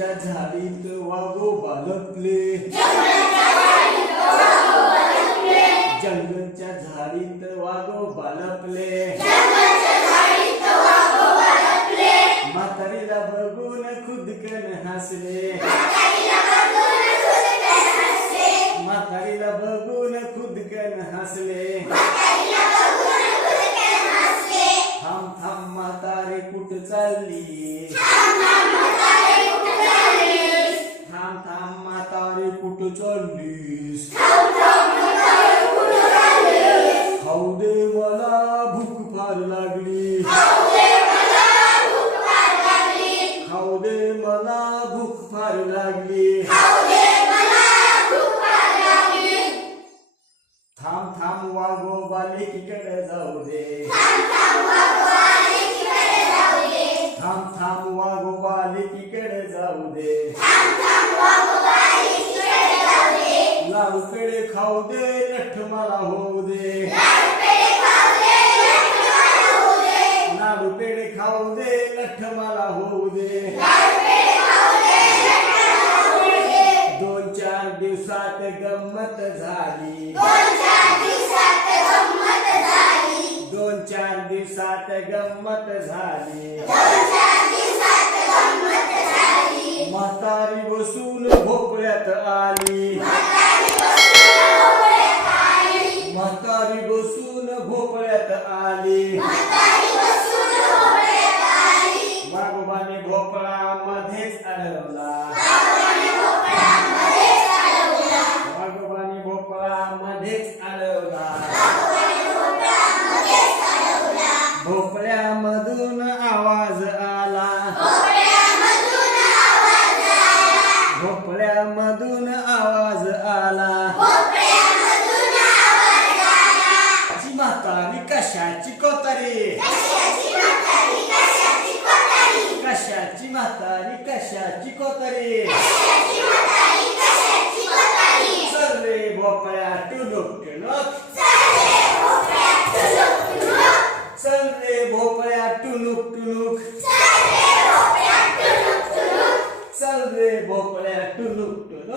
जंगलच्या झाडीत वागो बालकले. जंगलच्या झाडीत वागो बालकले. म्हातारीला बघून खुदकन हसले. म्हातारीला बघून खुदकन हसले. थांब थांब म्हातारे कुठं चालली? कुठं चाललीस खाऊ दे मला भूक फार लागली. खाऊ दे मला भूक फार लागली. थांब थांब वागो बालिकीकडे जाऊ दे. थांब थांब वागो बालिकीकडे जाऊ दे. लाडूकडे खाऊ दे लठ मला होऊ दे. लाडू पेढे खाऊ दे लठ मला होऊ दे. दोन चार दिवसात गंमत झाली. दोन चार दिवसात गंमत झाली. म्हातारी बसून भोपळ्यात आली. वाघोबाने भोपळा मध्येच अडवला り。かしゃちまたりかしゃちこたりかしゃちまたりかしゃちこたりされぼぱやとどくの。されぼぱやとどくのされぼぱやとどくの。されぼぱやとどくのされぼぱやとどくの。